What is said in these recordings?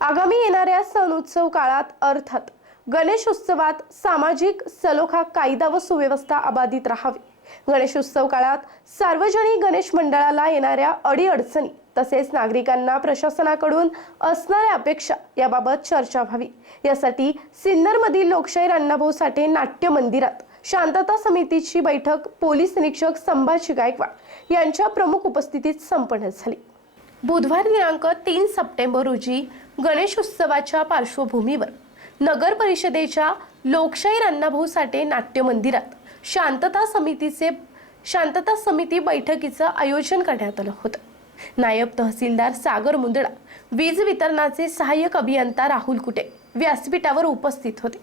आगामी येणाऱ्या सण उत्सव काळात अर्थात गणेश उत्सवात सामाजिक सलोखा कायदा व सुव्यवस्था अबाधित राहावी. गणेश उत्सव काळात सार्वजनिक गणेश मंडळाला येणाऱ्या अडीअडचणी तसेच नागरिकांना प्रशासनाकडून असणाऱ्या अपेक्षा याबाबत चर्चा व्हावी. यासाठी सिन्नरमधील लोकशाहीर अण्णाभाऊ साठे नाट्य मंदिरात शांतता समितीची बैठक पोलीस निरीक्षक संभाजी गायकवाड यांच्या प्रमुख उपस्थितीत संपन्न झाली. बुधवार दिनांक तीन सप्टेंबर रोजी गणेश उत्सवाच्या पार्श्वभूमीवर नगर परिषदेच्या लोकशाहीर अण्णाभाऊ साठे नाट्य मंदिरात शांतता समितीचे शांतता समिती बैठकीचं आयोजन करण्यात आलं होतं. नायब तहसीलदार सागर मुंदडा वीज वितरणाचे सहाय्यक अभियंता राहुल कुटे व्यासपीठावर उपस्थित होते.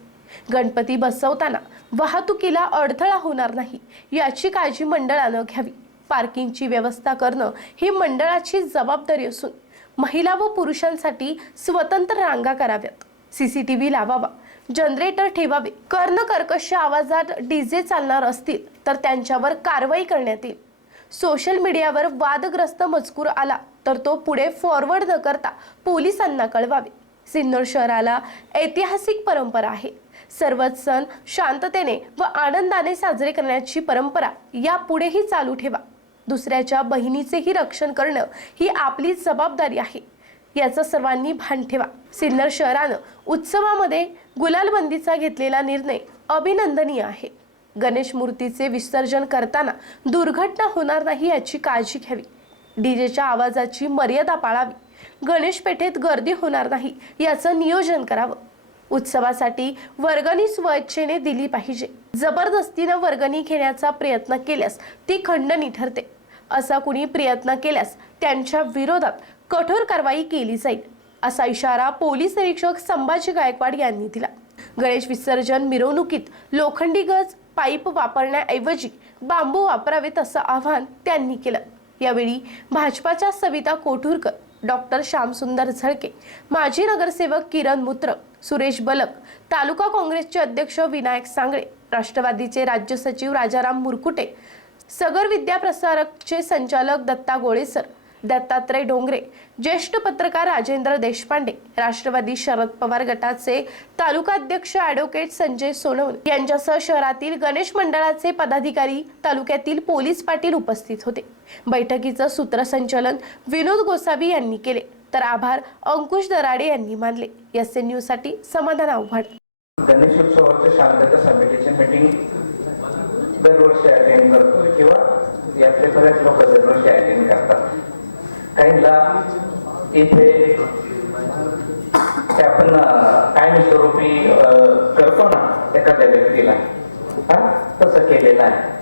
गणपती बसवताना वाहतुकीला अडथळा होणार नाही याची काळजी मंडळानं घ्यावी. पार्किंगची व्यवस्था करणं ही मंडळाची जबाबदारी असून महिला व पुरुषांसाठी स्वतंत्र रांगा कराव्यात. सीसीटीव्ही लावावा. जनरेटर ठेवावे. कर्ण कर्कश आवाजात डीजे चालणार असतील तर त्यांच्यावर कारवाई करण्यात येईल. सोशल मीडियावर वादग्रस्त मजकूर आला तर तो पुढे फॉरवर्ड न करता पोलिसांना कळवावे. सिन्नर शहराला ऐतिहासिक परंपरा आहे. सर्वच सण शांततेने व आनंदाने साजरे करण्याची परंपरा यापुढेही चालू ठेवा. दुसऱ्याच्या बहिणीचेही रक्षण करणं ही आपली जबाबदारी आहे. याचं सर्वांनी भान ठेवा. सिन्नर शहरानं उत्सवामध्ये गुलालबंदीचा घेतलेला निर्णय अभिनंदनीय आहे. गणेश मूर्तीचे विसर्जन करताना दुर्घटना होणार नाही याची काळजी घ्यावी. डीजेच्या आवाजाची मर्यादा पाळावी. गणेश पेठेत गर्दी होणार नाही याचं नियोजन करावं. उत्सवासाठी वर्गणी स्वेच्छेने दिली पाहिजे. जबरदस्तीनं वर्गणी घेण्याचा प्रयत्न केल्यास ती खंडणी ठरते. असा कुणी प्रयत्न केल्यास त्यांच्या विरोधात कठोर कारवाई केली जाईल असा इशारा पोलीस निरीक्षक संभाजी गायकवाड यांनी दिला. गणेश विसर्जन मिरवणुकीत लोखंडी गज पाईप वापरण्याऐवजी बांबू वापरावेत असं आवाहन त्यांनी केलं. यावेळी भाजपाच्या सविता कोठूरकर डॉक्टर श्यामसुंदर झळके माजी नगरसेवक किरण मुत्र सुरेश बलक तालुका काँग्रेसचे अध्यक्ष विनायक सांगळे राष्ट्रवादीचे राज्य सचिव राजाराम मुरकुटे सगर विद्या प्रसारकचे संचालक दत्ता गोळेसर दत्तात्रय डोंगरे ज्येष्ठ पत्रकार राजेंद्र देशपांडे राष्ट्रवादी शरद पवार गटाचे तालुकाध्यक्ष ॲडव्होकेट संजय सोनवणे यांच्यासह शहरातील गणेश मंडळाचे पदाधिकारी तालुक्यातील पोलीस पाटील उपस्थित होते. बैठकीचं सूत्रसंचालन विनोद गोसावी यांनी केले. तर आभार अंकुश दराडे यांनी मानले. एस एन न्यूजसाठी समाधान आव्हाड गणेशोत्सवाच्या शांतता समितीची मीटिंग दरवर्षी अटेंड करतो किंवा यातले बरेच लोक दरवर्षी अटेंड करतात. काहींना इथे ते आपण कायमस्वरूपी स्वरूपी करतो ना एखाद्या व्यक्तीला. हा तसं केलेलं आहे.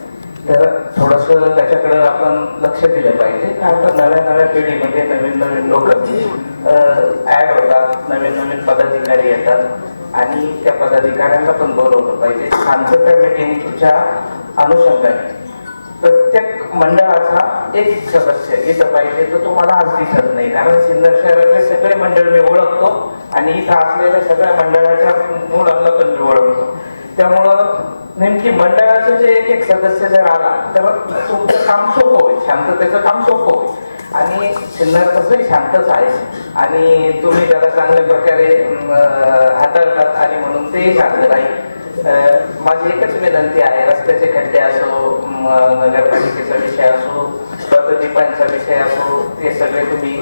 तर थोडस त्याच्याकडे आपण लक्ष दिलं पाहिजे. कारण नव्या नव्या पिढीमध्ये नवीन नवीन लोक ऍड होतात. नवीन नवीन पदाधिकारी येतात. आणि त्या पदाधिकाऱ्यांना पण बोलवलं पाहिजे. शांतता मिटिंगच्या अनुषंगाने प्रत्येक मंडळाचा एक सदस्य इथं पाहिजे तर तुम्हाला आज दिसत नाही. कारण सिन्नर शहरातले सगळे मंडळ मी ओळखतो आणि इथं असलेल्या सगळ्या मंडळाच्या मुलांना पण मी ओळखतो. त्यामुळं नेमकी मंडळाचे जे एक एक सदस्य जर आला तर तुमचं काम सोपं होईल. शांततेचं काम सोपं होईल. आणि सिन्नर तसंही शांतच आहे. आणि तुम्ही त्याला चांगल्या प्रकारे हाताळतात आणि म्हणून तेही चांगलं राहील. माझी एकच विनंती आहे रस्त्याचे खड्डे असो नगरपालिकेचा विषय असो पतदीपांचा विषय असो ते सगळे तुम्ही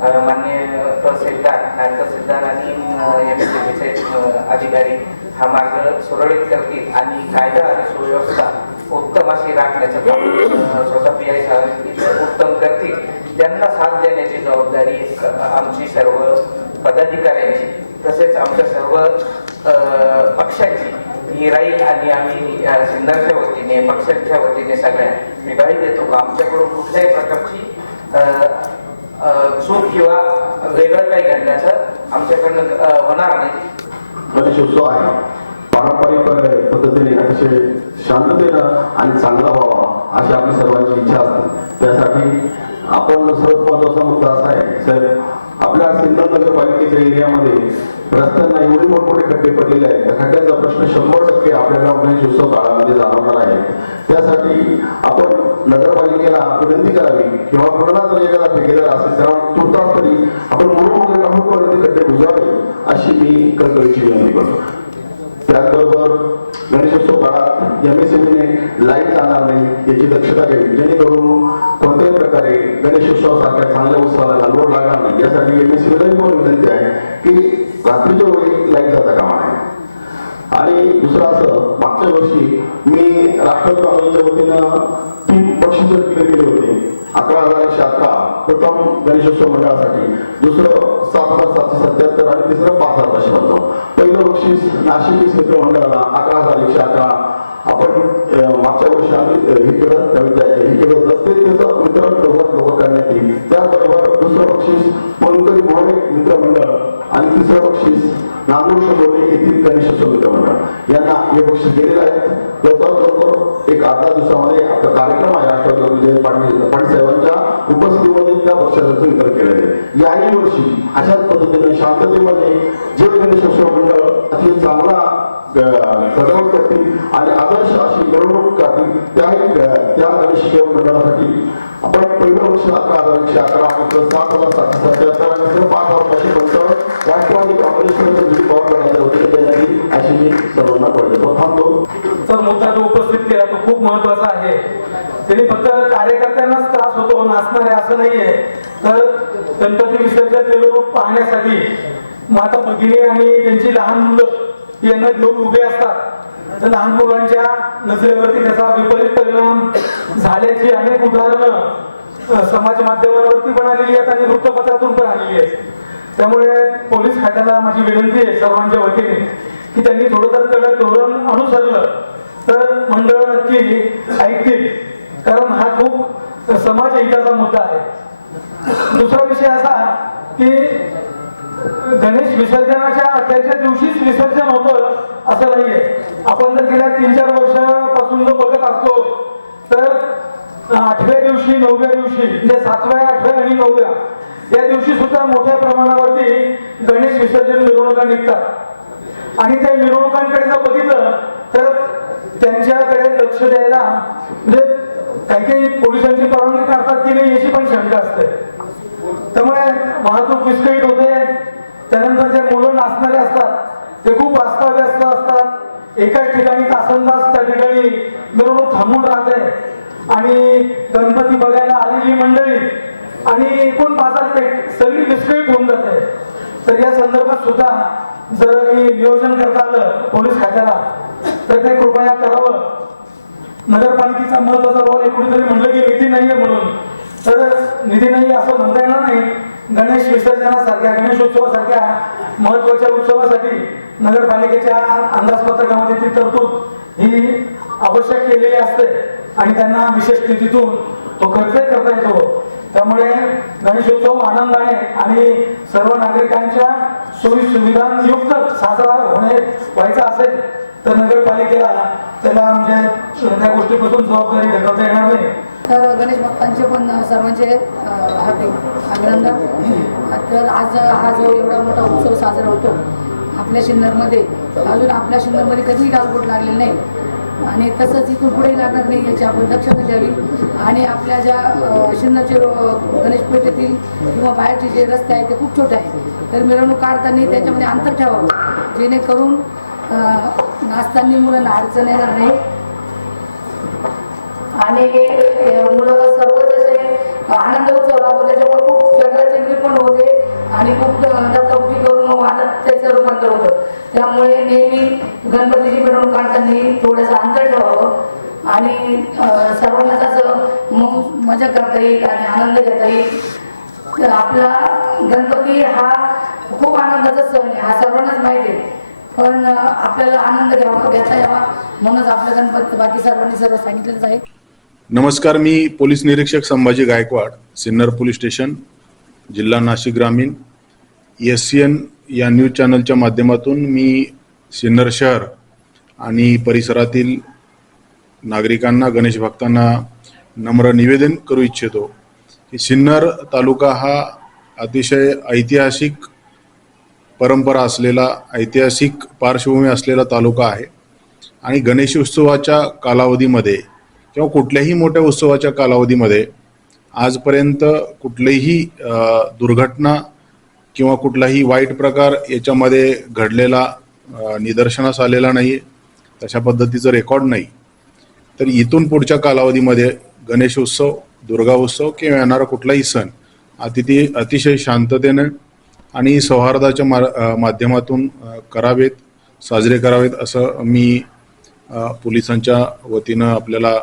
मान्य तहसीलदार नायब तहसीलदार आणि एम अधिकारी हा मार्ग सुरळीत करतील आणि कायदा आणि सुव्यवस्था उत्तम अशी राखण्याचं काम स्वतः पी आय साहेब उत्तम करतील. त्यांना साथ देण्याची जबाबदारी आमची सर्व पदाधिकाऱ्यांची तसेच आमच्या सर्व अं, पक्षांची. ही राहील आणि आम्ही अ, सिन्नरच्या वतीने पक्षांच्या वतीने सगळ्या निभाई देतो का आमच्याकडून कुठल्याही प्रकारची चूक किंवा वेगळं काही घडण्याचं आमच्याकडनं होणार नाही. गणेशोत्सव आहे. पारंपरिक पद्धतीने अतिशय शांततेनं आणि चांगला व्हावा अशी आपली सर्वांची इच्छा असते. त्यासाठी आपण सर्वात महत्त्वाचा मुद्दा असा आहे. साहेब आपल्या सिन्नर नगरपालिकेच्या एरियामध्ये रस्त्यांना एवढे मोठमोठे खड्डे पडलेले आहेत. त्या खड्ड्याचा प्रश्न शंभर टक्के आपल्याला गणेश उत्सव काळामध्ये जाणवणार आहे. त्यासाठी आपण नगरपालिकेला विनंती करावी किंवा कोणाला जर एखादा ठेकेदार असेल तेव्हा तुर्तास तरी आपण म्हणून टाकून ते खड्डे बुजावे अशी मी कळकळीची विनंती करतो. त्याचबरोबर गणेशोत्सव काळात ने लाइट जाणार नाही याची दक्षता घ्यावी. जेणेकरून कोणत्याही प्रकारे गणेशोत्सवासारख्या चांगल्या उत्सवाला लागवड लागणार नाही यासाठी एमएसएमलाही पण विनंती आहे की रात्रीच्या वेळी लाइट जाता कामा नये. आणि दुसरं असं मागच्या वर्षी मी राष्ट्रवादी काँग्रेसच्या वतीनं तीन बक्षिसं दिले गेले होते. अकरा हजार एकशे अकरा प्रथम गणेशोत्सव मंडळासाठी दुसरं सात हजार सातशे सत्याहत्तर आणि तिसरं पाच हजार पाचशे पंचावन्न पहिलं बक्षीस नाशिक मित्र मंडळाला अकरा हजार एकशे अकरा. आपण मागच्या वर्षी आम्ही हे केलं त्यावेळी हे केलं होतं. ते त्याचं वितरण लवकर लवकर करण्यात येईल. त्याचबरोबर बक्षीस पंकज भोळे मित्र मंडळ आणि तिसरं बक्षीस नागोर भोळे येथील गणेश मित्र मंडळ. यांना हे बक्षीस गेलेलं आहे. लवकरात लवकर एक अर्धा दिवसामध्ये आपला कार्यक्रम आहे. राष्ट्रवादी विजय पाटील पाटील साहेबांच्या उपस्थितीमध्ये त्या बक्षिसाचं वितरण केलेलं आहे. याही वर्षी अशाच पद्धतीने शांततेमध्ये जे गणेशोत्सव मंडळ अतिशय चांगला अं, सजावट करतील आणि आदर्श अशी घडवणूक करतील त्या त्या गणेश मंडळासाठी आपण पहिलं वर्ष अकरा हजार एकशे अकरा हजार सातशे सत्याहत्तर आणि पाच हजार पाचशे पंचावन्न राष्ट्रवादी काँग्रेसमध्ये अशी मी सर्वांना थांबतो मुद्दा जो उपस्थित केला तो खूप महत्त्वाचा आहे. त्यांनी फक्त कार्यकर्त्यांनाच त्रास होतो नाचणारे असं नाहीये. तर गणपती विसर्जन लोक पाहण्यासाठी माता भगिनी आणि त्यांची लहान मुलं यांना घेऊन उभे असतात. तर लहान मुलांच्या नजरेवरती त्याचा विपरीत परिणाम झाल्याची अनेक उदाहरणं समाज माध्यमांवरती पण आलेली आहेत आणि वृत्तपत्रातून पण आलेली आहेत. त्यामुळे पोलीस खात्याला माझी विनंती आहे सर्वांच्या वतीने की त्यांनी थोडं जर कडक धोरण अनुसरलं तर मंडळ नक्की ऐकतील. कारण हा खूप समाज हिताचा मुद्दा आहे. दुसरा विषय असा की गणेश विसर्जनाच्या अखेरच्या दिवशीच विसर्जन होतं असं नाहीये. आपण जर गेल्या तीन चार वर्षापासून जर बघत असतो तर आठव्या दिवशी नवव्या दिवशी म्हणजे सातव्या आठव्या आणि नवव्या या दिवशी सुद्धा मोठ्या प्रमाणावरती गणेश विसर्जन मिरवणुका निघतात. आणि त्या मिरवणुकांकडे जर बघितलं तर त्यांच्याकडे लक्ष द्यायला म्हणजे काही काही पोलिसांची परवानगी काढतात की नाही याची पण शंका असते. त्यामुळे वाहतूक विस्कळीत होते. त्यानंतर जे मुलं नाचणारे असतात ते खूप अस्ताव्यस्त असतात. एकाच ठिकाणी तासंदाज त्या ठिकाणी मिरवणूक थांबून राहते. आणि गणपती बघायला आलेली मंडळी आणि एकूण बाजारपेठ सगळी विस्कळीत होऊन जाते. तर या संदर्भात सुद्धा जर काही नियोजन करता आलं पोलीस खात्याला तर ते कृपया करावं. नगरपालिकेचा महत्त्वाचा रोल आहे. कुणीतरी म्हणलं की निधी नाहीये म्हणून. तर निधी नाही असं म्हणता येणार नाही. गणेश विसर्जनासारख्या गणेशोत्सवासारख्या महत्त्वाच्या उत्सवासाठी नगरपालिकेच्या अंदाजपत्रकामध्ये ती तरतूद ही आवश्यक केलेली असते. आणि त्यांना विशेष निधीतून तो खर्च करता येतो. त्यामुळे गणेशोत्सव आनंदाने आणि सर्व नागरिकांच्या सोयी सुविधांयुक्त साजरा होणे व्हायचा असेल तर नगरपालिकेला त्याला म्हणजे त्या गोष्टीपासून जबाबदारी ढकलता येणार नाही. तर गणेश भक्तांचे पण सर्वांचे हार्दिक अभिनंदन. तर आज हा जो एवढा मोठा उत्सव साजरा होतो आपल्या सिन्नरमध्ये अजून आपल्या सिन्नरमध्ये कधीही गालबोट लागलेलं नाही. आणि तसंच इथून पुढे लागणार नाही याची आपण दक्षता द्यावी. आणि आपल्या ज्या अं, गणेशपेठेतील किंवा बाहेरचे जे रस्ते आहेत ते खूप छोटे आहेत. तर मिरवणूक काढताना त्याच्यामध्ये अंतर ठेवावं जेणेकरून अं, नाचताना मुलांना अडचण येणार नाही. आणि मुलं सर्व जसे आनंद उत्सव त्याच्यामुळे खूप चंद्राचंद्री पण आणि खूप धक्काबुक्की करून वाढत त्याचं रूपांतर होतं. त्यामुळे नेहमी गणपतीची मिरवणूक काढताना थोडंसं अंतर ठेवावं आणि सर्वांनाच असं मजा करता येईल आणि आनंद घेता येईल. आपला गणपती हा खूप आनंदाचा सण आहे हा सर्वांनाच माहिती आहे. पण आपल्याला आनंद घ्यावा घेता यावा म्हणूनच आपल्या गणपती बाकी सर्वांनी सर्व सांगितलेलंच आहे. नमस्कार मी पोलीस निरीक्षक संभाजी गायकवाड सिन्नर पोलीस स्टेशन. जिल्हा नाशिक ग्रामीण एस सी एन या न्यूज चॅनलच्या माध्यमातून मी सिन्नर शहर आणि परिसरातील नागरिकांना गणेश भक्तांना नम्र निवेदन करू इच्छितो की सिन्नर तालुका हा अतिशय ऐतिहासिक परंपरा असलेला ऐतिहासिक पार्श्वभूमी असलेला तालुका आहे. आणि गणेश उत्सवाच्या कालावधीमध्ये किंवा कुठल्याही मोठ्या उत्सवाच्या कालावधीमध्ये आजपर्यंत कुठलीही दुर्घटना किंवा कुठलाही वाईट प्रकार याच्यामध्ये घडलेला निदर्शनास आलेला नाही तशा पद्धतीचं रेकॉर्ड नाही. तर इथून पुढच्या कालावधीमध्ये गणेश उत्सव दुर्गा उत्सव किंवा येणारा कुठलाही सण अतिथी अतिशय शांततेने आणि सौहार्दाच्या मा माध्यमातून करावेत साजरे करावेत असं मी पोलिसांच्या वतीनं आपल्याला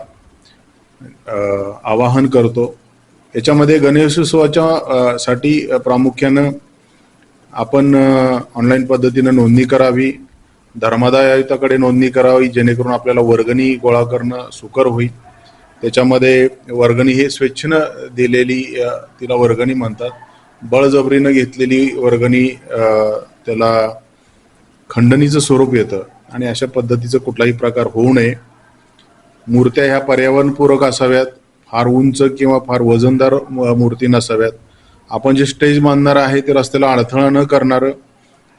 आवाहन करतो. याच्यामध्ये गणेशोत्सवाच्या साठी प्रामुख्यानं आपण ऑनलाईन पद्धतीनं नोंदणी करावी. धर्मादाय आयुक्ताकडे नोंदणी करावी जेणेकरून आपल्याला वर्गणी गोळा करणं सुकर होईल. त्याच्यामध्ये वर्गणी हे स्वेच्छेनं दिलेली तिला वर्गणी म्हणतात. बळजबरीनं घेतलेली वर्गणी त्याला खंडणीचं स्वरूप येतं. आणि अशा पद्धतीचं कुठलाही प्रकार होऊ नये. मूर्त्या ह्या पर्यावरणपूरक असाव्यात. फार उंच किंवा फार वजनदार म- मूर्ती नसाव्यात. आपण जे स्टेज बांधणार आहे ते रस्त्याला अडथळा न करणारं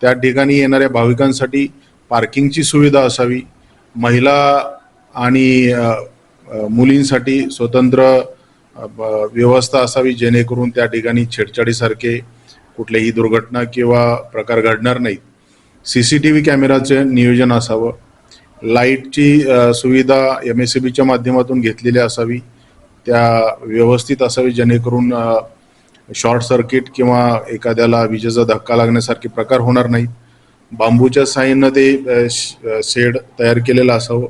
त्या ठिकाणी येणाऱ्या भाविकांसाठी पार्किंगची सुविधा असावी. महिला आणि मुलींसाठी स्वतंत्र ब- व्यवस्था असावी जेणेकरून त्या ठिकाणी छेडछाडीसारखे कुठल्याही दुर्घटना किंवा प्रकार घडणार नाहीत. सी सी टी व्ही कॅमेराचं नियोजन असावं. लाईटची सुविधा एम एस सी बीच्या माध्यमातून घेतलेली असावी. त्या व्यवस्थित असावी जेणेकरून शॉर्ट सर्किट किंवा एखाद्याला विजेचा धक्का लागण्यासारखे प्रकार होणार नाहीत बांबूच्या साह्यानं ते श- शेड तयार केलेलं असावं.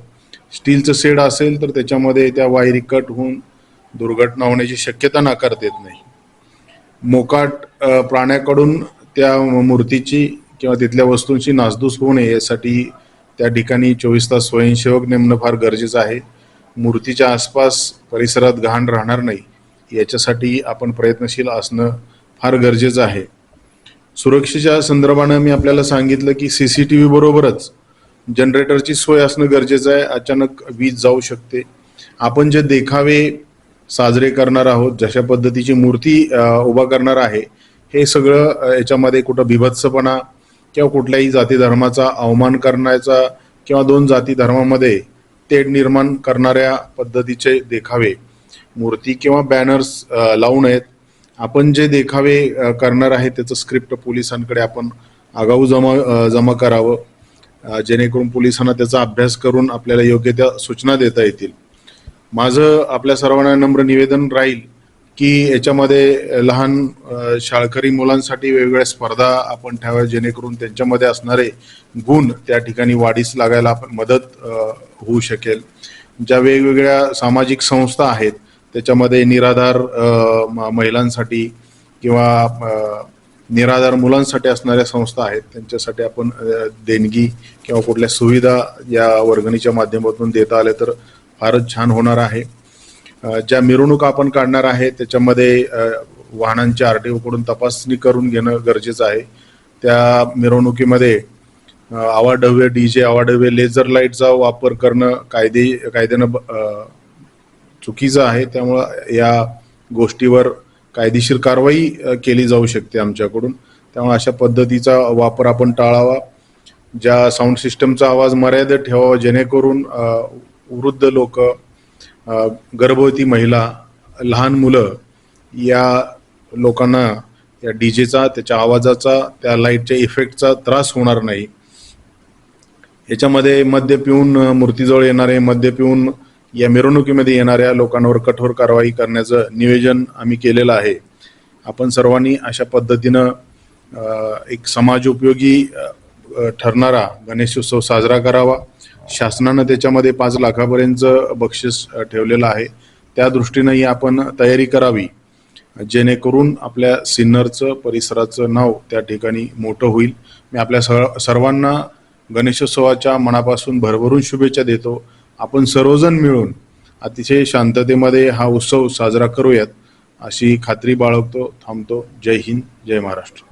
स्टीलचं शेड असेल तर त्याच्यामध्ये त्या वायरी कट होऊन दुर्घटना होण्याची शक्यता नाकारता येत नाही. मोकाट प्राण्याकडून त्या मूर्तीची किंवा तिथल्या वस्तूंची नासधूस होऊ नये यासाठी त्या ठिकाणी चोवीस तास स्वयंसेवक नेमणं फार गरजेचं आहे. मूर्तीच्या आसपास परिसरात घाण राहणार नाही याच्यासाठी आपण प्रयत्नशील असणं फार गरजेचं आहे. सुरक्षेच्या संदर्भानं मी आपल्याला सांगितलं की सी सी टी व्ही बरोबरच जनरेटरची सोय असणं गरजेचं आहे. अचानक वीज जाऊ शकते. आपण जे देखावे साजरे करणार आहोत जशा पद्धतीची मूर्ती उभा करणार आहे हे सगळं याच्यामध्ये कुठं बिभत्सपणा किंवा कुठल्याही जाती धर्माचा अवमान करण्याचा किंवा दोन जाती धर्मामध्ये तेढ निर्माण करणाऱ्या पद्धतीचे देखावे. मूर्ती किंवा बॅनर्स लावू नयेत. आपण जे देखावे करणार आहे त्याचं स्क्रिप्ट पोलिसांकडे आपण आगाऊ जमा जमा करावं. जेणेकरून पोलिसांना त्याचा अभ्यास करून आपल्याला योग्य त्या सूचना देता येतील. माझं आपल्या सर्वांना नम्र निवेदन राहील. की याच्यामध्ये लहान शाळकरी मुलांसाठी वेगवेगळ्या स्पर्धा आपण ठेवा जेणेकरून त्यांच्यामध्ये असणारे गुण त्या ठिकाणी वाढीस लागायला आपण मदत होऊ शकेल. ज्या वेगवेगळ्या सामाजिक संस्था आहेत त्याच्यामध्ये निराधार महिलांसाठी किंवा निराधार मुलांसाठी असणाऱ्या संस्था आहेत त्यांच्यासाठी आपण देणगी किंवा कुठल्या सुविधा या वर्गणीच्या माध्यमातून देता आल्या तर फारच छान होणार आहे. ज्या मिरवणूक आपण काढणार आहे त्याच्यामध्ये वाहनांच्या आर टी कडून तपासणी करून घेणं गरजेचं आहे. त्या मिरवणुकीमध्ये अ, आवाढव्य डी जे आवाढव्य लेझर लाईटचा वापर करणं कायदे कायद्यानं ब- चुकीचं आहे. त्यामुळं या गोष्टीवर कायदेशीर कारवाई केली जाऊ शकते आमच्याकडून. त्यामुळे अशा पद्धतीचा वापर आपण टाळावा. ज्या साऊंड सिस्टमचा आवाज मर्यादित ठेवावा जेणेकरून वृद्ध लोक गर्भवती महिला लहान मुलं या लोकांना या डी जेचा त्याच्या आवाजाचा त्या लाईटच्या इफेक्टचा त्रास होणार नाही. याच्यामध्ये मद्य पिऊन मूर्तीजवळ येणारे मद्य पिऊन या मिरवणुकीमध्ये येणाऱ्या लोकांवर कठोर कारवाई करण्याचं नियोजन आम्ही केलेलं आहे. आपण सर्वांनी अशा पद्धतीनं एक समाज उपयोगी ठरणारा गणेशोत्सव साजरा करावा. शासनानं त्याच्यामध्ये पाच लाखापर्यंत बक्षीस ठेवलेलं आहे. त्या दृष्टीनंही आपण तयारी करावी. जेणेकरून आपल्या सिन्नरचं परिसराचं नाव त्या ठिकाणी मोठं होईल. मी आपल्या सर्वांना गणेशोत्सवाच्या मनापासून भरभरून शुभेच्छा देतो. आपण सर्वजण मिळून अतिशय शांततेमध्ये हा उत्सव साजरा करूयात अशी खात्री बाळगतो थांबतो. जय हिंद जय महाराष्ट्र.